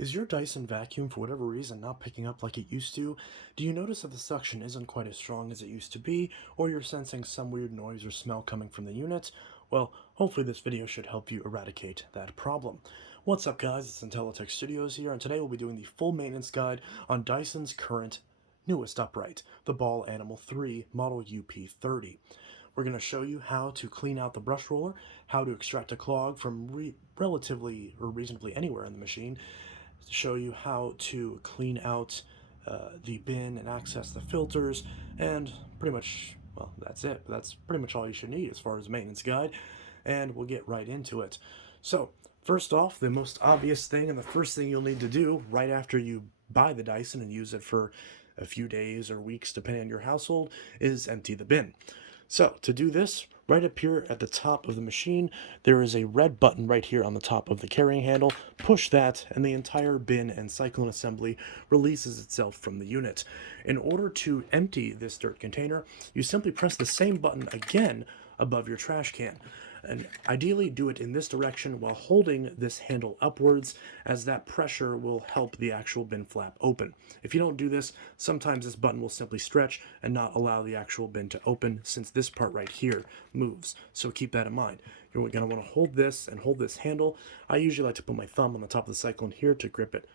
Is your Dyson vacuum, for whatever reason, not picking up like it used to? Do you notice that the suction isn't quite as strong as it used to be, or you're sensing some weird noise or smell coming from the unit? Well, hopefully this video should help you eradicate that problem. What's up guys, it's Intellitech Studios here, and today we'll be doing the full maintenance guide on Dyson's current newest upright, the Ball Animal 3 model UP30. We're going to show you how to clean out the brush roller, how to extract a clog from relatively or reasonably anywhere in the machine, to show you how to clean out the bin and access the filters, and pretty much, well, that's it. That's pretty much all you should need as far as maintenance guide, and we'll get right into it. So, first off, the most obvious thing and the first thing you'll need to do right after you buy the Dyson and use it for a few days or weeks, depending on your household, is empty the bin. So, to do this, right up here at the top of the machine, there is a red button right here on the top of the carrying handle. Push that, and the entire bin and Cyclone assembly releases itself from the unit. In order to empty this dirt container, you simply press the same button again above your trash can. And ideally do it in this direction while holding this handle upwards, as that pressure will help the actual bin flap open. If you don't do this, sometimes this button will simply stretch and not allow the actual bin to open, since this part right here moves. So keep that in mind. You're going to want to hold this and hold this handle. I usually like to put my thumb on the top of the Cyclone here to grip it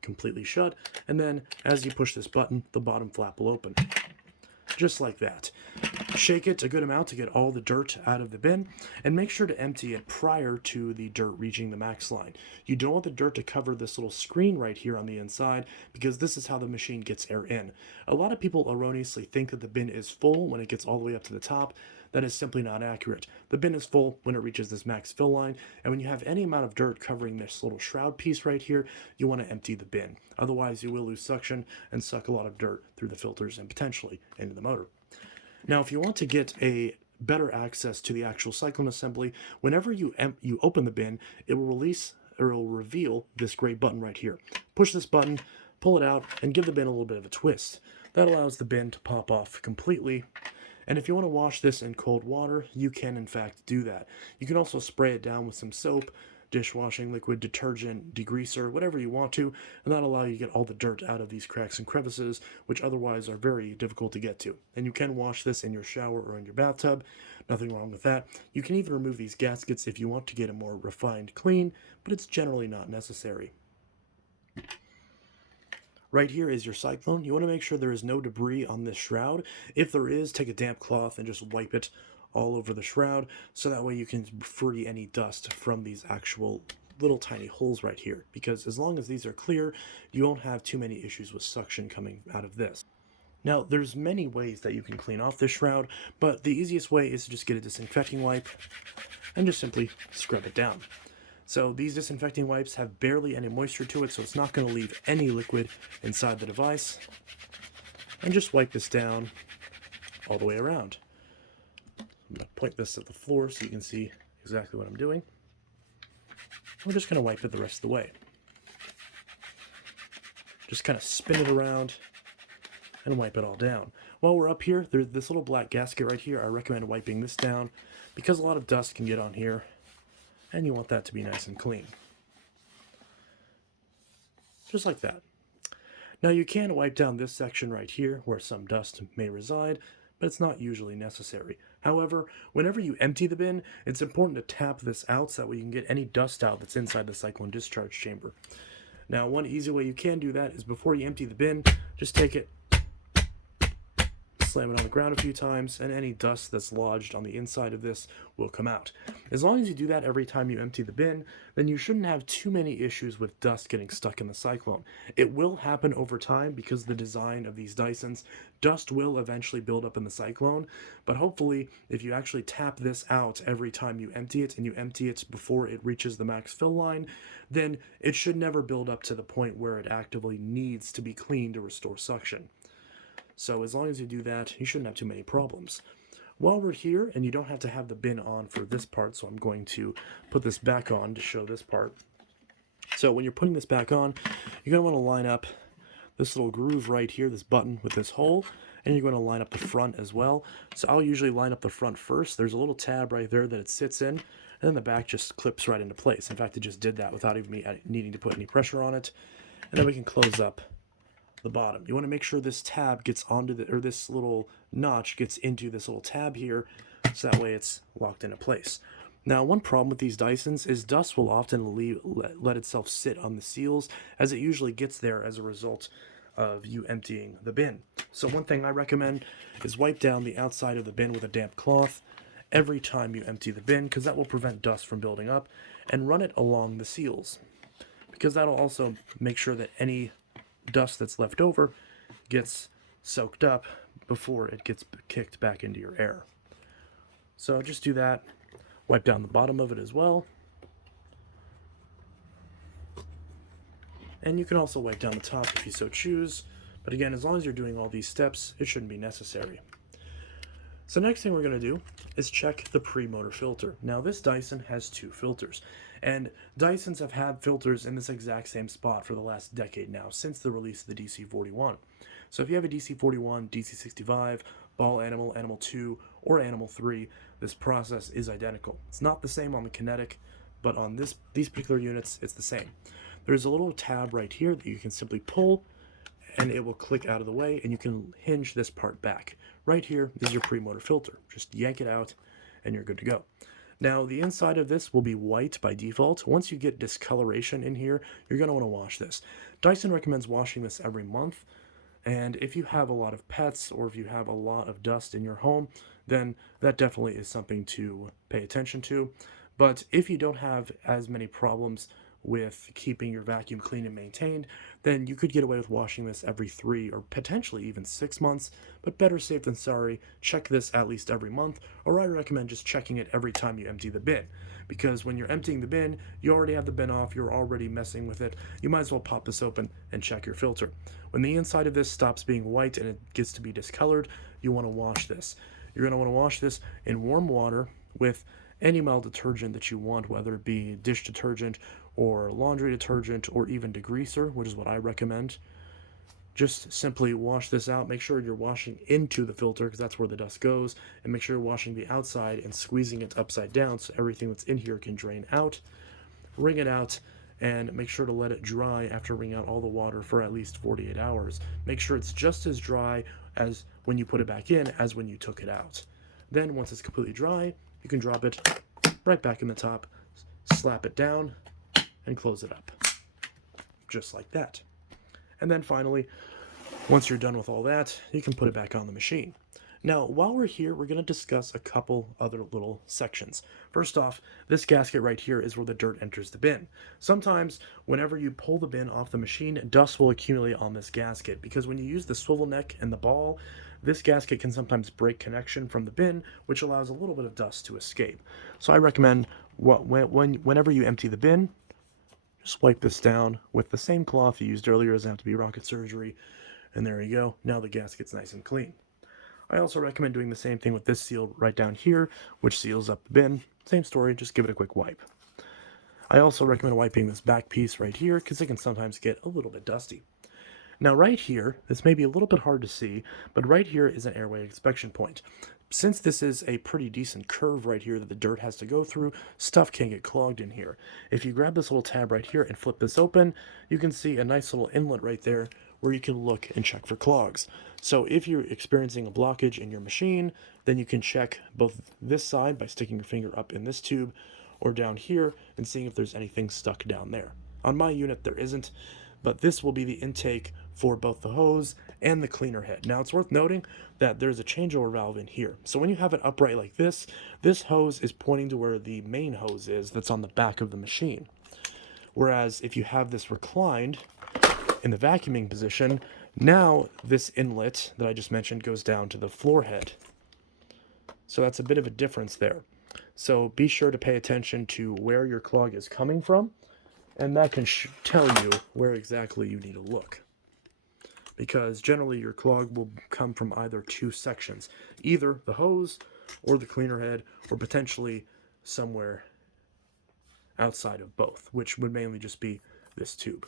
completely shut, and then as you push this button, the bottom flap will open. Just like that. Shake it a good amount to get all the dirt out of the bin, and make sure to empty it prior to the dirt reaching the max line. You don't want the dirt to cover this little screen right here on the inside, because this is how the machine gets air in. A lot of people erroneously think that the bin is full when it gets all the way up to the top. That is simply not accurate. The bin is full when it reaches this max fill line, and when you have any amount of dirt covering this little shroud piece right here, you want to empty the bin. Otherwise, you will lose suction and suck a lot of dirt through the filters and potentially into the motor. Now, if you want to get a better access to the actual Cyclone assembly, whenever you open the bin, it will release, or it will reveal this gray button right here. Push this button, pull it out, and give the bin a little bit of a twist. That allows the bin to pop off completely. And if you want to wash this in cold water, you can in fact do that. You can also spray it down with some soap, dishwashing liquid, detergent, degreaser, whatever you want to, and that'll allow you to get all the dirt out of these cracks and crevices, which otherwise are very difficult to get to. And you can wash this in your shower or in your bathtub. Nothing wrong with that. You can even remove these gaskets if you want to get a more refined clean, but it's generally not necessary. Right here is your Cyclone. You want to make sure there is no debris on this shroud. If there is, take a damp cloth and just wipe it all over the shroud, so that way you can free any dust from these actual little tiny holes right here, because as long as these are clear, you won't have too many issues with suction coming out of this. Now, there's many ways that you can clean off this shroud, but the easiest way is to just get a disinfecting wipe and just simply scrub it down. So these disinfecting wipes have barely any moisture to it, so it's not going to leave any liquid inside the device. And just wipe this down all the way around. I'm going to point this at the floor so you can see exactly what I'm doing. We're just going to wipe it the rest of the way. Just kind of spin it around and wipe it all down. While we're up here, there's this little black gasket right here. I recommend wiping this down because a lot of dust can get on here, and you want that to be nice and clean. Just like that. Now you can wipe down this section right here where some dust may reside, but it's not usually necessary. However, whenever you empty the bin, it's important to tap this out so that way you can get any dust out that's inside the Cyclone discharge chamber. Now, one easy way you can do that is before you empty the bin, just take it, slam it on the ground a few times, and any dust that's lodged on the inside of this will come out. As long as you do that every time you empty the bin, then you shouldn't have too many issues with dust getting stuck in the Cyclone. It will happen over time because of the design of these Dysons. Dust will eventually build up in the Cyclone, but hopefully if you actually tap this out every time you empty it, and you empty it before it reaches the max fill line, then it should never build up to the point where it actively needs to be cleaned to restore suction. So as long as you do that, you shouldn't have too many problems. While we're here, and you don't have to have the bin on for this part, so I'm going to put this back on to show this part. So when you're putting this back on, you're going to want to line up this little groove right here, this button with this hole, and you're going to line up the front as well. So I'll usually line up the front first. There's a little tab right there that it sits in, and then the back just clips right into place. In fact, it just did that without even me needing to put any pressure on it. And then we can close up the bottom. You want to make sure this tab gets onto the, or this little notch gets into this little tab here, so that way it's locked into place. Now, one problem with these Dysons is dust will often let itself sit on the seals, as it usually gets there as a result of you emptying the bin. So one thing I recommend is wipe down the outside of the bin with a damp cloth every time you empty the bin, because that will prevent dust from building up, and run it along the seals, because that'll also make sure that any dust that's left over gets soaked up before it gets kicked back into your air. So just do that. Wipe down the bottom of it as well. And you can also wipe down the top if you so choose. But again, as long as you're doing all these steps, it shouldn't be necessary. So next thing we're going to do is check the pre-motor filter. Now this Dyson has 2 filters. And Dysons have had filters in this exact same spot for the last decade now, since the release of the DC41. So if you have a DC41, DC65, Ball Animal, Animal 2, or Animal 3, this process is identical. It's not the same on the Kinetic, but on these particular units, it's the same. There's a little tab right here that you can simply pull, and it will click out of the way, and you can hinge this part back. Right here is your pre-motor filter. Just yank it out, and you're good to go. Now, the inside of this will be white by default. Once you get discoloration in here, you're going to want to wash this. Dyson recommends washing this every month. And if you have a lot of pets, or if you have a lot of dust in your home, then that definitely is something to pay attention to. But if you don't have as many problems with keeping your vacuum clean and maintained, then you could get away with washing this every 3 or potentially even 6 months. But better safe than sorry, check this at least every month, or I recommend just checking it every time you empty the bin. Because when you're emptying the bin, you already have the bin off, you're already messing with it, you might as well pop this open and check your filter. When the inside of this stops being white and it gets to be discolored, you want to wash this. You're going to want to wash this in warm water with any mild detergent that you want, whether it be dish detergent or laundry detergent or even degreaser, which is what I recommend. Just simply wash this out. Make sure you're washing into the filter, because that's where the dust goes, and make sure you're washing the outside and squeezing it upside down so everything that's in here can drain out. Wring it out, and make sure to let it dry after wringing out all the water for at least 48 hours. Make sure it's just as dry as when you put it back in as when you took it out. Then once it's completely dry, you can drop it right back in the top, slap it down, and close it up. Just like that. And then finally, once you're done with all that, you can put it back on the machine. Now, while we're here, we're going to discuss a couple other little sections. First off, this gasket right here is where the dirt enters the bin. Sometimes, whenever you pull the bin off the machine, dust will accumulate on this gasket, because when you use the swivel neck and the ball, this gasket can sometimes break connection from the bin, which allows a little bit of dust to escape. So I recommend whenever you empty the bin, just wipe this down with the same cloth you used earlier. It doesn't have to be rocket surgery. And there you go. Now the gasket's nice and clean. I also recommend doing the same thing with this seal right down here, which seals up the bin. Same story, just give it a quick wipe. I also recommend wiping this back piece right here, because it can sometimes get a little bit dusty. Now right here, this may be a little bit hard to see, but right here is an airway inspection point. Since this is a pretty decent curve right here that the dirt has to go through, stuff can get clogged in here. If you grab this little tab right here and flip this open, you can see a nice little inlet right there where you can look and check for clogs. So if you're experiencing a blockage in your machine, then you can check both this side by sticking your finger up in this tube, or down here and seeing if there's anything stuck down there. On my unit there isn't, but this will be the intake for both the hose and the cleaner head. Now it's worth noting that there's a changeover valve in here. So when you have it upright like this hose is pointing to where the main hose is that's on the back of the machine. Whereas if you have this reclined in the vacuuming position, now this inlet that I just mentioned goes down to the floor head. So that's a bit of a difference there. So be sure to pay attention to where your clog is coming from, and that can tell you where exactly you need to look. Because generally your clog will come from either 2 sections, either the hose or the cleaner head, or potentially somewhere outside of both, which would mainly just be this tube.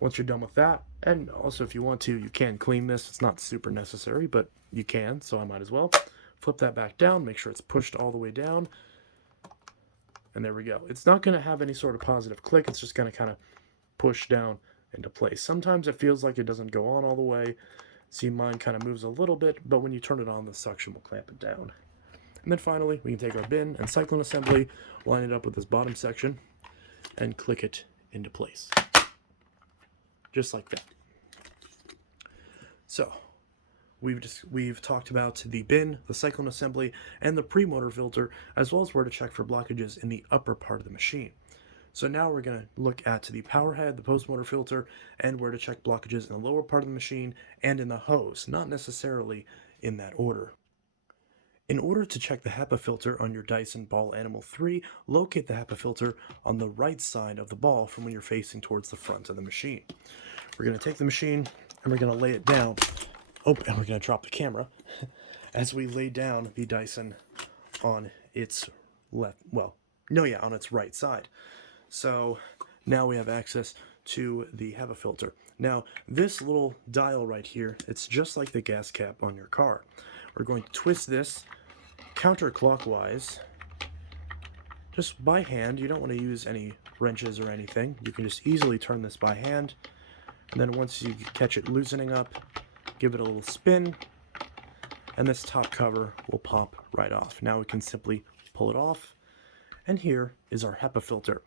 Once you're done with that, and also if you want to, you can clean this. It's not super necessary, but you can, so I might as well. Flip that back down, make sure it's pushed all the way down, and there we go. It's not going to have any sort of positive click. It's just going to kind of push down into place. Sometimes it feels like it doesn't go on all the way. See, mine kind of moves a little bit, but when you turn it on, the suction will clamp it down. And then finally, we can take our bin and Cyclone assembly, line it up with this bottom section, and click it into place. Just like that. So, we've talked about the bin, the Cyclone assembly, and the pre-motor filter, as well as where to check for blockages in the upper part of the machine. So now we're going to look at the power head, the post-motor filter, and where to check blockages in the lower part of the machine and in the hose, not necessarily in that order. In order to check the HEPA filter on your Dyson Ball Animal 3, locate the HEPA filter on the right side of the ball from when you're facing towards the front of the machine. We're going to take the machine and we're going to lay it down. Oh, and we're going to drop the camera as we lay down the Dyson on its left, on its right side. So now we have access to the HEPA filter. Now, this little dial right here, it's just like the gas cap on your car. We're going to twist this counterclockwise, just by hand. You don't want to use any wrenches or anything. You can just easily turn this by hand. And then once you catch it loosening up, give it a little spin, and this top cover will pop right off. Now we can simply pull it off. And here is our HEPA filter.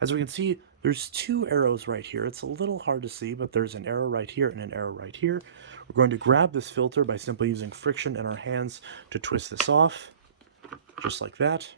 As we can see, there's two arrows right here. It's a little hard to see, but there's an arrow right here and an arrow right here. We're going to grab this filter by simply using friction in our hands to twist this off, just like that.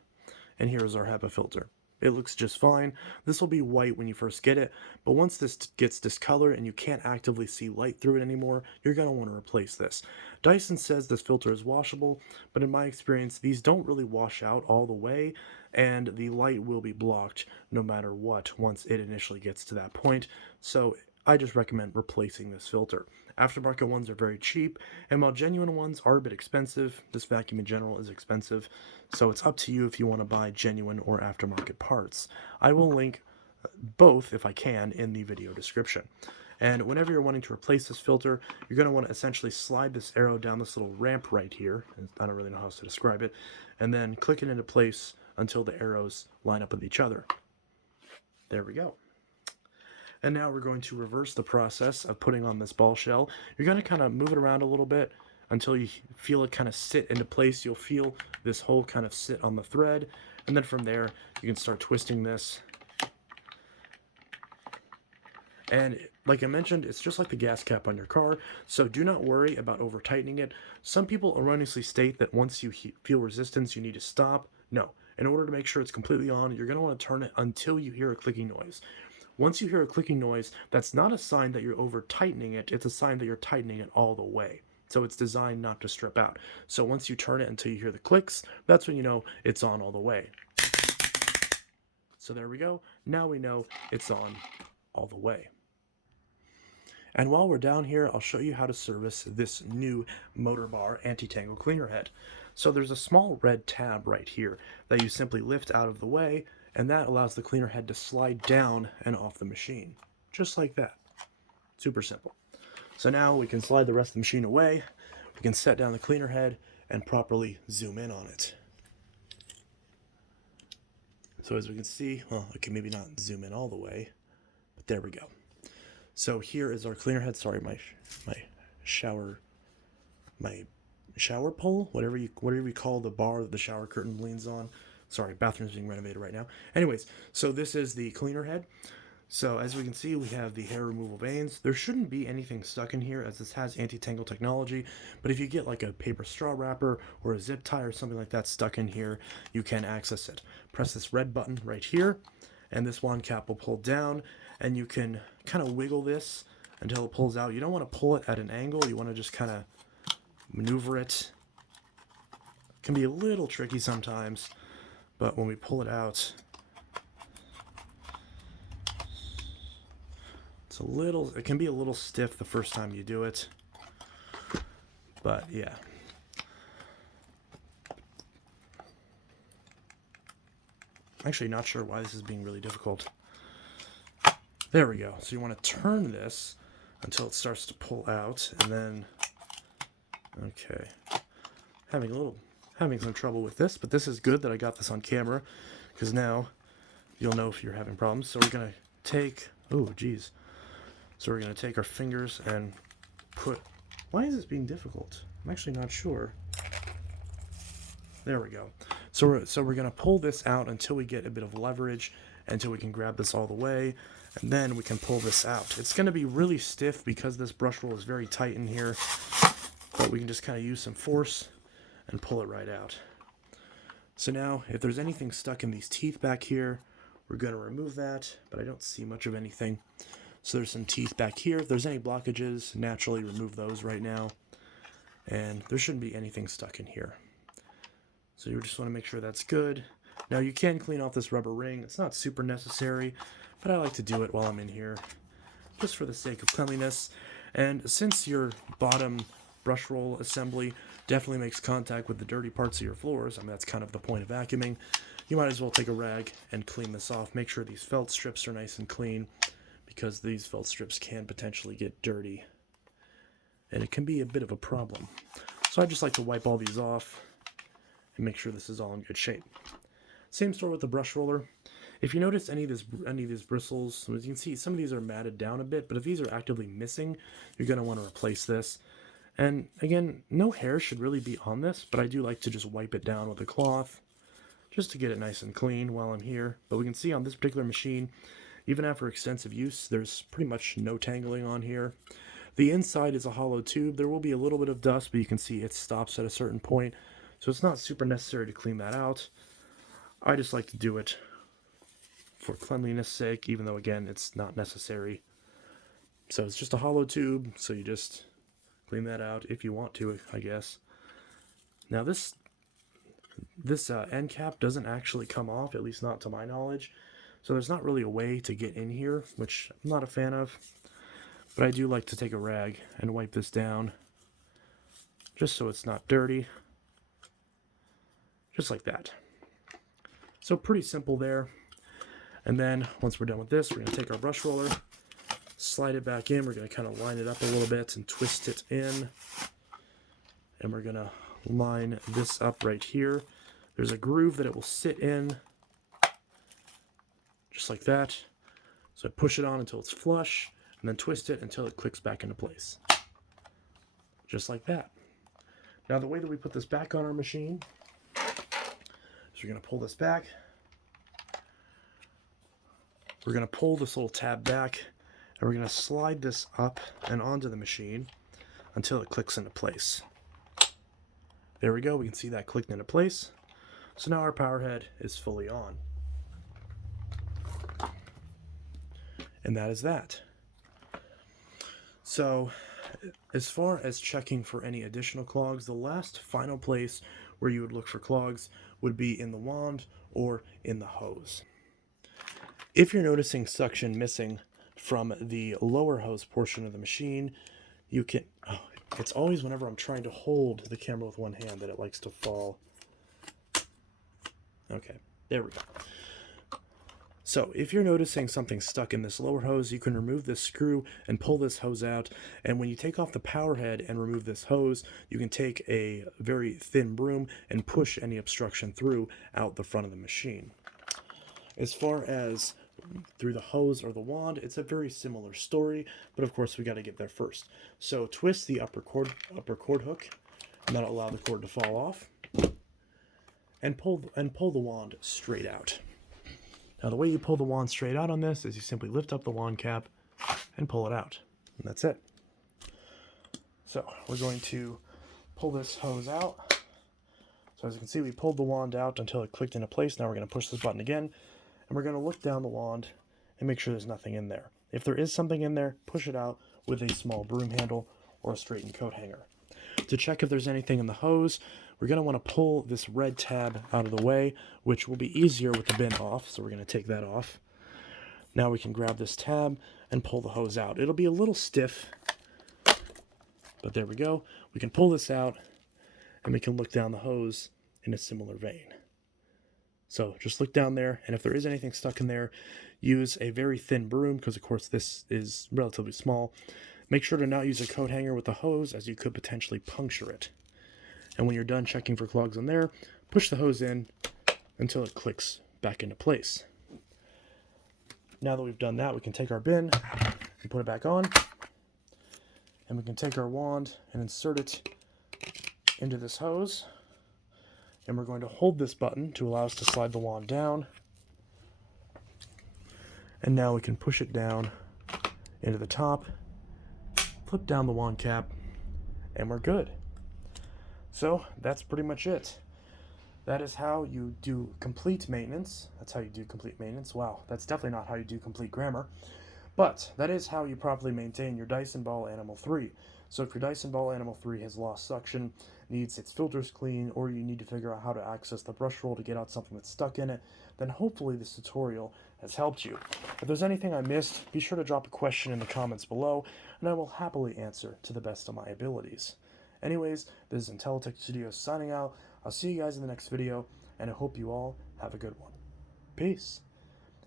And here is our HEPA filter. It looks just fine. This will be white when you first get it, but once this gets discolored and you can't actively see light through it anymore, you're going to want to replace this. Dyson says this filter is washable, but in my experience, these don't really wash out all the way, and the light will be blocked no matter what once it initially gets to that point. So I just recommend replacing this filter. Aftermarket ones are very cheap, and while genuine ones are a bit expensive, this vacuum in general is expensive, so it's up to you if you want to buy genuine or aftermarket parts. I will link both, if I can, in the video description. And whenever you're wanting to replace this filter, you're going to want to essentially slide this arrow down this little ramp right here. I don't really know how else to describe it. And then click it into place until the arrows line up with each other. There we go. And now we're going to reverse the process of putting on this ball shell. You're going to kind of move it around a little bit until you feel it kind of sit into place. You'll feel this hole kind of sit on the thread. And then from there, you can start twisting this. And like I mentioned, it's just like the gas cap on your car, so do not worry about over tightening it. Some people erroneously state that once you feel resistance, you need to stop. No, in order to make sure it's completely on, you're going to want to turn it until you hear a clicking noise. Once you hear a clicking noise, that's not a sign that you're over tightening it, it's a sign that you're tightening it all the way. So it's designed not to strip out. So once you turn it until you hear the clicks, that's when you know it's on all the way. So there we go. Now we know it's on all the way. And while we're down here, I'll show you how to service this new motor bar anti-tangle cleaner head. So there's a small red tab right here that you simply lift out of the way, and that allows the cleaner head to slide down and off the machine. Just like that. Super simple. So now we can slide the rest of the machine away, we can set down the cleaner head, and properly zoom in on it. So as we can see, well, I can maybe not zoom in all the way, but there we go. So here is our cleaner head. Sorry, my shower pole, whatever you call the bar that the shower curtain leans on. Sorry, bathroom's being renovated right now. Anyways, so this is the cleaner head. So as we can see, we have the hair removal vanes. There shouldn't be anything stuck in here as this has anti-tangle technology, but if you get like a paper straw wrapper or a zip tie or something like that stuck in here, you can access it. Press this red button right here, and this wand cap will pull down, and you can kind of wiggle this until it pulls out. You don't want to pull it at an angle. You want to just kind of maneuver it. It can be a little tricky sometimes, but when we pull it out, it can be a little stiff the first time you do it, but yeah. Actually, not sure why this is being really difficult. There we go. So you want to turn this until it starts to pull out, and then, okay, having some trouble with this, but this is good that I got this on camera, because now you'll know if you're having problems. So we're gonna take, oh geez, so we're gonna take our fingers and put, why is this being difficult? I'm actually not sure. There we go. So we're gonna pull this out until we get a bit of leverage, until we can grab this all the way, and then we can pull this out. It's gonna be really stiff because this brush roll is very tight in here, but we can just kind of use some force and pull it right out. So now, if there's anything stuck in these teeth back here, we're gonna remove that, but I don't see much of anything. So there's some teeth back here. If there's any blockages, naturally remove those right now. And there shouldn't be anything stuck in here. So you just want to make sure that's good. Now you can clean off this rubber ring. It's not super necessary, but I like to do it while I'm in here, just for the sake of cleanliness. And since your bottom brush roll assembly definitely makes contact with the dirty parts of your floors, I mean, that's kind of the point of vacuuming, you might as well take a rag and clean this off. Make sure these felt strips are nice and clean, because these felt strips can potentially get dirty, and it can be a bit of a problem. So I just like to wipe all these off and make sure this is all in good shape. Same story with the brush roller. If you notice any of these bristles, as you can see, some of these are matted down a bit, but if these are actively missing, you're going to want to replace this. And again, no hair should really be on this, but I do like to just wipe it down with a cloth just to get it nice and clean while I'm here. But we can see on this particular machine, even after extensive use, there's pretty much no tangling on here. The inside is a hollow tube. There will be a little bit of dust, but you can see it stops at a certain point. So it's not super necessary to clean that out. I just like to do it for cleanliness sake, even though, again, it's not necessary. So it's just a hollow tube, so you just clean that out if you want to, I guess. Now this end cap doesn't actually come off, at least not to my knowledge. So there's not really a way to get in here, which I'm not a fan of. But I do like to take a rag and wipe this down, just so it's not dirty. Just like that. So pretty simple there. And then once we're done with this, we're going to take our brush roller, slide it back in. We're going to kind of line it up a little bit and twist it in. And we're going to line this up right here. There's a groove that it will sit in, just like that. So I push it on until it's flush, and then twist it until it clicks back into place. Just like that. Now the way that we put this back on our machine, so we're going to pull this back. We're going to pull this little tab back, and we're going to slide this up and onto the machine until it clicks into place. There we go. We can see that clicked into place. So now our power head is fully on. And that is that. So as far as checking for any additional clogs, the last final place where you would look for clogs would be in the wand or in the hose. If you're noticing suction missing from the lower hose portion of the machine, you can, it's always whenever I'm trying to hold the camera with one hand that it likes to fall. Okay, there we go. So if you're noticing something stuck in this lower hose, you can remove this screw and pull this hose out. And when you take off the power head and remove this hose, you can take a very thin broom and push any obstruction through out the front of the machine. As far as through the hose or the wand, it's a very similar story, but of course we got to get there first. So twist the upper cord hook, and that'll allow the cord to fall off, and pull the wand straight out. Now the way you pull the wand straight out on this is you simply lift up the wand cap and pull it out, and that's it. So we're going to pull this hose out. So as you can see, we pulled the wand out until it clicked into place. Now we're going to push this button again, and we're going to look down the wand and make sure there's nothing in there. If there is something in there, push it out with a small broom handle or a straightened coat hanger. To check if there's anything in the hose, we're going to want to pull this red tab out of the way, which will be easier with the bin off, so we're going to take that off. Now we can grab this tab and pull the hose out. It'll be a little stiff, but there we go. We can pull this out, and we can look down the hose in a similar vein. So just look down there, and if there is anything stuck in there, use a very thin broom, because of course this is relatively small. Make sure to not use a coat hanger with the hose, as you could potentially puncture it. And when you're done checking for clogs in there, push the hose in until it clicks back into place. Now that we've done that, we can take our bin and put it back on, and we can take our wand and insert it into this hose, and we're going to hold this button to allow us to slide the wand down, and now we can push it down into the top, flip down the wand cap, and we're good. So that's pretty much it. That is how you do complete maintenance. That's how you do complete maintenance. Wow, that's definitely not how you do complete grammar. But that is how you properly maintain your Dyson Ball Animal 3. So if your Dyson Ball Animal 3 has lost suction, needs its filters clean, or you need to figure out how to access the Brushroll to get out something that's stuck in it, then hopefully this tutorial has helped you. If there's anything I missed, be sure to drop a question in the comments below, and I will happily answer to the best of my abilities. Anyways, this is Intellitech Studios signing out. I'll see you guys in the next video, and I hope you all have a good one. Peace.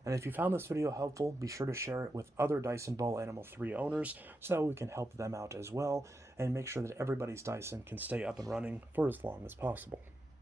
And if you found this video helpful, be sure to share it with other Dyson Ball Animal 3 owners so that we can help them out as well, and make sure that everybody's Dyson can stay up and running for as long as possible.